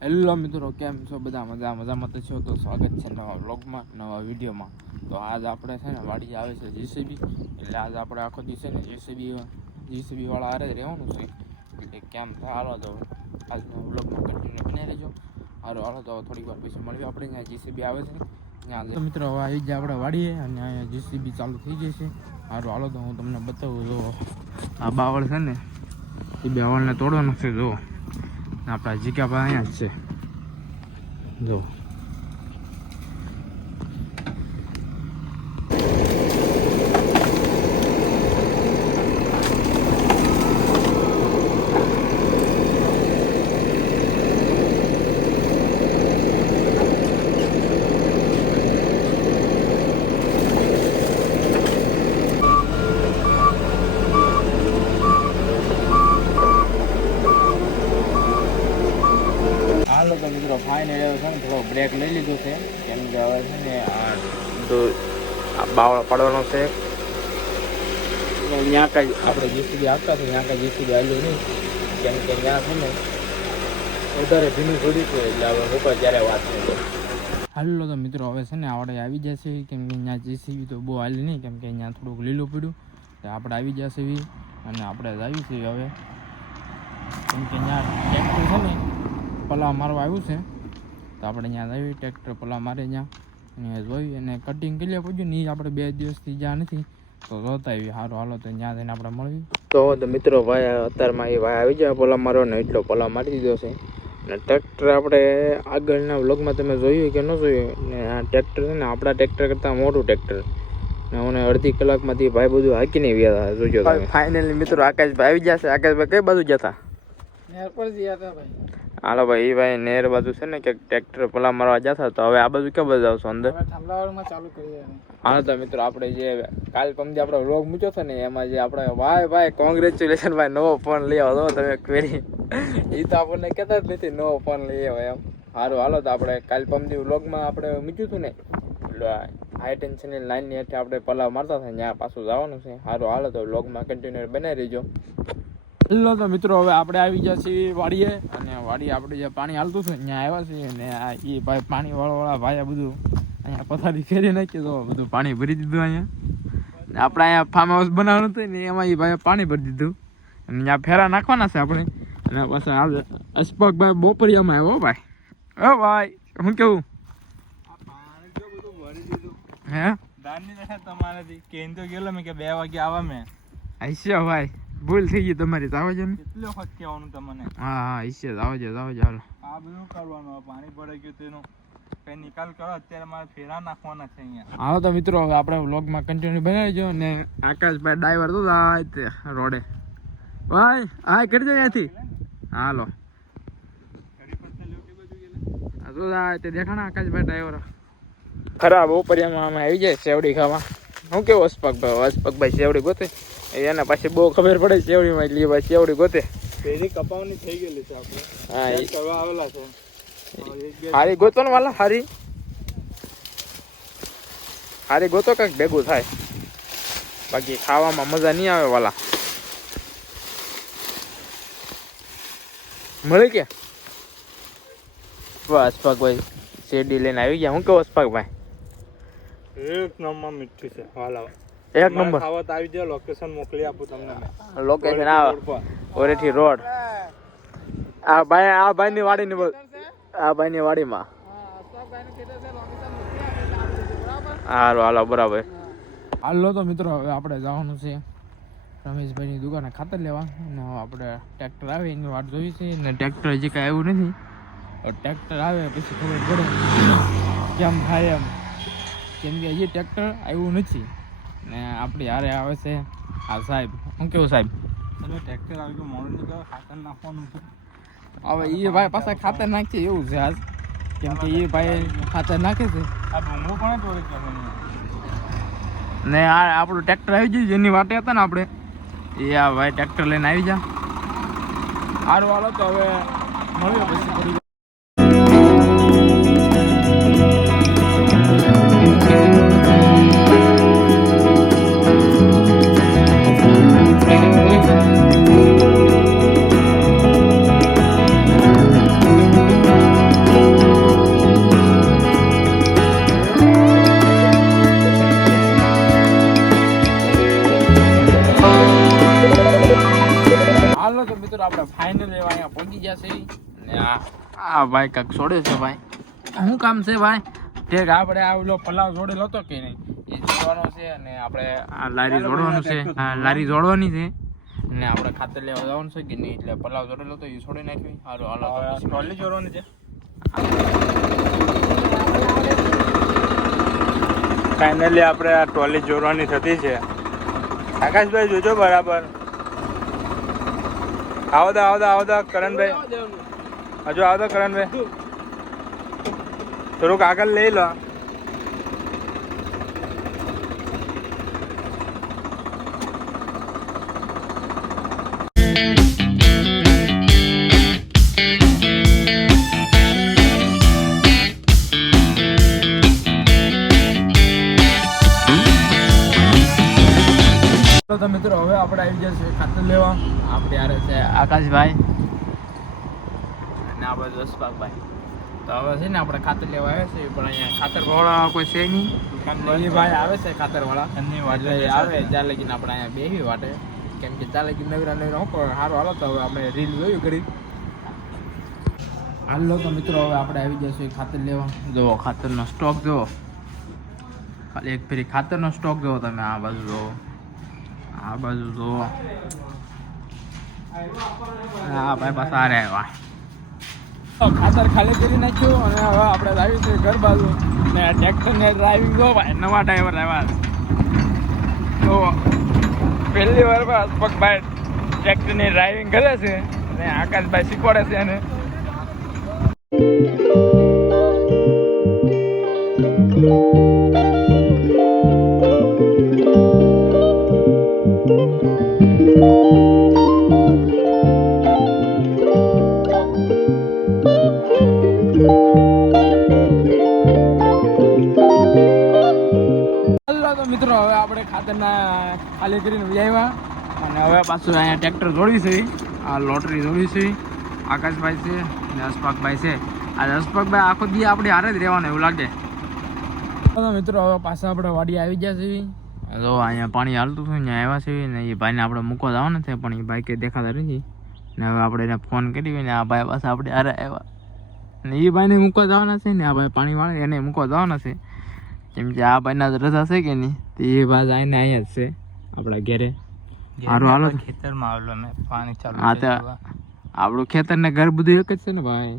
Hello મિત્રો. કેમ છો? બધા મજા મજામાં તો છો? તો સ્વાગત છે નવા વ્લોગમાં નવા વિડીયોમાં. તો આજ આપણે છે ને વાડી આવે છે જીસીબી એટલે આજ આપણે આખો દિવસ છે ને જીસીબી જીસીબી વાળા હારે જ રહેવાનું છે. એટલે કેમ થાય? હાલો તો આજના વ્લોગમાં કન્ટિન્યુ બને રહેજો. હારો હાલો તો થોડીક વાર પછી મળીએ આપણે. ત્યાં જીસીબી આવે છે ત્યાં મિત્રો, હવે આવી જાય આપણે વાડીએ અને અહીંયા જીસીબી ચાલુ થઈ છે. હારું હાલો તો હું તમને બતાવું. જો, આ બાવળ છે ને, એ બાવળને તોડવાનો છે, જો. આપણા જીગાભાઈ અહીંયા જ છે. જો હાલો તો મિત્રો ફાઇનલ એવો છે ને થોડો બ્રેક લઈ લીધો છે. કેમ કે હવે છે ને આ તો આ બાવળો પડવાનો છે. ત્યાં કાંઈ આપણે જીસીબી આપતા હતા ત્યાં કાંઈ જીસીબી આવ્યું નહીં. કેમ કે ત્યાં છે ને વધારે ભીનું થોડી છે એટલે હવે ઉપર જ્યારે વાત નહીં હાલો તો મિત્રો હવે છે ને આપણે આવી જશે. કેમ કે અહીંયા જેસીબી તો બહુ હાલી નહીં. કેમ કે અહીંયા થોડુંક લીલું પડ્યું. તો આપણે આવી જશે અને આપણે જ આવી છે હવે. કેમ કે અહીંયા ટ્રેક્ટર છે ને પલા મારવા આવ્યું છે. તો આપણે ત્યાં આવી ટ્રેક્ટર પલાવ મારે ત્યાં અને જોઈ અને કટિંગ કરી લે પૂછ્યું નહીં આપણે બે દિવસથી જ્યાં નથી તો જોતા આવી સારું હાલો તો ત્યાં જઈને આપણે મળવી. તો તો મિત્રો ભાઈ અત્યારમાં એ ભાઈ આવી જાય પલાવ મારવા ને એટલો પલાવ મારી દીધો છે. અને ટ્રેક્ટર આપણે આગળના વ્લોગમાં તમે જોયું કે ન જોયું ને આ ટ્રેક્ટર છે ને આપણા ટ્રેક્ટર કરતાં મોટું ટ્રેક્ટર. ને મને અડધી કલાકમાંથી ભાઈ બધું હાકીને વ્યા જોજો ફાઇનલી મિત્રો આકાશભાઈ આવી જશે આકાશભાઈ કઈ બાજુ જતા નેર પર હતા ભાઈ. હાલો ભાઈ એ ભાઈ નેર બાજુ છે ને કે ટ્રેક્ટર પલા મારવા જતા તો હવે આ બાજુ કે બાજુ આવશો અંદર? ચાલુ કરી અમે. હા તો મિત્રો આપણે જે કાલ પમદી આપણો રોગ મૂક્યો હતો ને એમાં જે આપણે ભાઈ ભાઈ કોંગ્રેચ્યુલેશન ભાઈ નવો ફોન લઈ આવો તો તમે ક્વેરી એ તો આપણને કહેતા જ નથી નવો ફોન લઈ આવો એમ. સારું હાલો તો આપણે કાલ પમદી વ્લોગમાં આપણે મૂક્યું હતું ને હાઈ ટેન્શનની લાઈનની હેઠે આપણે પલાવ મારતા હતા ત્યાં પાછું જવાનું છે. સારું હાલો તો વ્લોગમાં કન્ટિન્યુ બનાવી રહેજો. હેલો તો મિત્રો હવે આપણે આવી ગયા છીએ વાડીએ અને વાડીએ આપણે જે પાણી હાલતું છે ત્યાં આવ્યા છીએ અને આ એ ભાઈ પાણી વાળવાળા ભાઈ બધું અહીંયા પથારી ફેરી નાખી તો બધું પાણી ભરી દીધું અહીંયા. આપણે અહીંયા ફાર્મ હાઉસ બનાવવાનું હતું ને એમાં એ ભાઈ પાણી ભરી દીધું. અને ત્યાં ફેરા નાખવાના છે આપણે. અને પાછા હાલ અશફાકભાઈ બોપરિયામાં આવ્યો ભાઈ. ઓ ભાઈ હું કેવું? હે? દશા તમારાથી. કેન તો ગયેલો મેં કે બે વાગે આવા મેં. આઈશ્યા ભાઈ. ભૂલ થઈ ગઈ તમારી. જાવ ને. કેટલો વખત કહેવાનું તમને? હા હા ઈશ્યે જાવ જો જાવ જો હાલો. આ બધું કરવાનું પાણી ભરાઈ ગયું તેનો કઈ નિકાલ કરો. અત્યારે મારે ફેરા નાખવાના છે અહીંયા. હાલો તો મિત્રો હવે આપણે વ્લોગમાં કન્ટિન્યુ બનાવીજો અને આકાશભાઈ ડ્રાઈવર તો આ રોડે. ભાઈ હા કરી દો ત્યાંથી હાલો. તો આ તે. દેખાણા આકાશભાઈ ડ્રાઈવર ખરાબ ઉપરિયામાં અમે આવી જાય સેવડી ખાવા. હું કેવું અસ્પકભાઈ અસ્પકભાઈ સેવડી ગોતે? એના પાછી બહુ ખબર પડે સેવડીમાં એટલે ભાઈ સેવડી ગોતે. ફેરી કપાવની થઈ ગયેલી છે આપણે હા એ કરવા આવેલા છે. હારી ગોતો ને વાલા હારી. હારી ગોતો કંઈક ભેગું થાય. બાકી ખાવામાં મજા નહીં આવે વાલા. મળી કે? બસ ભાઈ શેરડી લઈને આવી ગયા. હું કેવો ભાઈ એક નંબર મીઠી છે હાલા એક નંબર. ખાવા તો આવી જાઓ લોકેશન મોકલી આપું તમને લોકેશન આ ઓરેઠી રોડ. આ ભાઈ આ ભાઈની વાડીની ની આ ભાઈની વાડીમાં. હાલો હાલો બરાબર. હાલો તો મિત્રો હવે આપણે જવાનું છે રમેશભાઈની દુકાને ખાતર લેવા. અને આપણે ટ્રેક્ટર આવે એની વાટ જોઈ છે. ને ટ્રેક્ટર હજી કાંઈ આવ્યું નથી. ટ્રેક્ટર આવે પછી ખબર પડે કેમ થાય એમ. કેમ કે હજી ટ્રેક્ટર આવ્યું નથી. ને આપણી હારે આવે છે. હા સાહેબ. શું કેવું સાહેબ? તમે ટ્રેક્ટર આવી ગયું મોડું નહીં ખાતર નાખવાનું છે. હવે એ ભાઈ પાછા ખાતર નાખીએ એવું છે આજ કેમ કે એ ભાઈ ખાતર નાખે છે. ને આ આપણું ટ્રેક્ટર આવી ગયું જેની વાટે હતા ને આપણે. એ આ ભાઈ ટ્રેક્ટર લઈને આવી જા. સારું હાલો તો હવે મળ્યો પછી આપણે ફાઇનલ એવા અહીંયા પહોંચી જશે ને આ આ ભાઈ કાંક છોડે છે ભાઈ. શું કામ છે ભાઈ? ઠેક આપણે આ ઓલો પલાવ જોડેલો હતો કે નહીં? એ જોડવાનો છે અને આપણે આ લારી જોડવાનું છે. હા લારી જોડવાની છે. અને આપણે ખાતર લેવા જવાનું છે કે નહીં? એટલે પલાવ જોડેલો તો એ છોડી નાખ્યો. સારું હાલો ટ્રોલી જોડવાની છે. ફાઇનલી આપણે આ ટ્રોલી જોડવાની થતી છે. આકાશભાઈ જોજો બરાબર. આવો દા આવો દા આવો દા કરણભાઈ. હજુ આવો દો કરણભાઈ. થોડુંક આગળ લઈ લો. તો મિત્રો હવે આપણે આવી જશે ખાતર લેવા. આપણે યારે છે આકાશભાઈ અને આપણે જસપાકભાઈ તો હવે છે ને આપણે ખાતર લેવા આવ્યા છે પણ અહીંયા ખાતર વાળા કોઈ છે નહીં. ભાઈ આવે છે ખાતર વાળા એમની આવે ત્યાં લગીને આપણે અહીંયા બેહી વાટે. કેમ કે ત્યાં લગીને નવીરા નવીરા પણ સારું હાલો તો હવે આપણે રીલ જોયું કરી. હાલો તો મિત્રો હવે આપણે આવી જશું ખાતર લેવા. જુઓ ખાતરનો સ્ટોક જુઓ. ખાલી એક ફેરી ખાતરનો સ્ટોક જુઓ તમે આ બાજુ જુઓ. આ બાજુ જુઓ હા ભાઈ બસ આ રહ્યા ખાતર ખાલી કરી નાખ્યું અને હવે આપણે આવી છે ઘર બાજુ. ને ટ્રેક્ટર ને ડ્રાઇવિંગ જો ભાઈ, નવા ડ્રાઈવર આવ્યા તો પહેલી વાર પગભાઈ ટ્રેક્ટરની ડ્રાઇવિંગ કરે છે અને આકાશભાઈ શીખવાડે છે એને. ખાલી કરીને વ્યાવ્યા અને હવે પાછું અહીંયા ટ્રેક્ટર જોડ્યું છે. આ લોટરી જોડ્યું છે. આકાશભાઈ છે અને હસપાકભાઈ છે. આ હસપાકભાઈ આખો દી આપણે હારે જ રહેવાનું એવું લાગે. તો મિત્રો, હવે પાછા આપણે વાડી આવી ગયા છીએ. જો અહીંયા પાણી હાલતું હતું ને આવ્યા છે ને એ ભાઈને આપણે મૂકવા જવાના છે, પણ એ ભાઈ કંઈ દેખાતા નથી. ને હવે આપણે એને ફોન કરી ને આ ભાઈ પાસે આપણે હારે આવ્યા. ને એ ભાઈને મૂકવા જવાના છે ને આ ભાઈ પાણી વાળે એને મૂકવા જવાના છે. કેમ કે આ ભાઈના રજા છે કે નહીં, તો એ ભાઈ આવીને અહીંયા જ છે. આપણા ઘેરે. હારું હાલો. ખેતરમાં આવેલો ને પાણી ચાલુ હા તો આપણું ખેતર ને ઘર બધું એક જ છે ને ભાઈ?